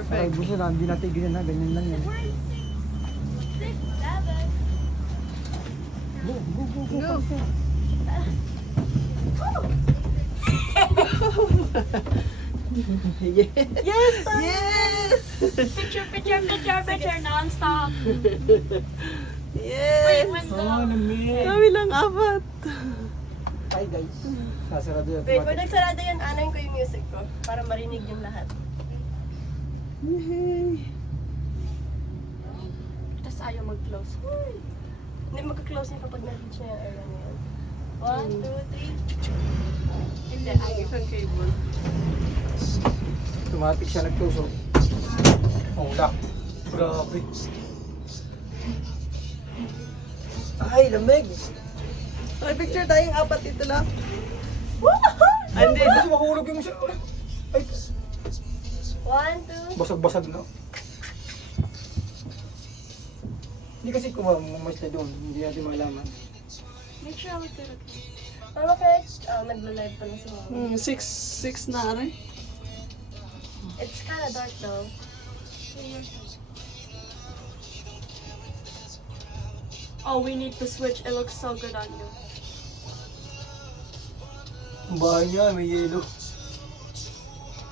Perfect. buso na, hindi natin ganyan na, ganyan lang yan. Go, go, go, go. Go. Yeah. Yes! Yes! Picture, non-stop. Yes! Oh, lamig. Kami lang apat. Hi guys. Sasarado yan. Wait, pag nagsarado yan, anayin ko yung music ko para marinig yung lahat. Yay! Tapos ayaw mag-close. Hindi magka-close niya kapag na-reach niya yung area niya. 1, 2, 3. Hindi, ayaw. Isang cable. Automatic siya nag-close. Oh, lock. Grabe. Ay, lamig. May picture tayong apat dito lang. Hindi, kasi mahulog yung isa. Ay, 1, 2. basag-basag na. Hindi kasi kumamas na doon. Hindi natin malaman. Make sure ako tulog. Mama, kahit nagla-live pa na si Mama. 6 na rin. It's kinda dark though. Oh, we need to switch. It looks so good on you. Ang bahay niya, may yelo.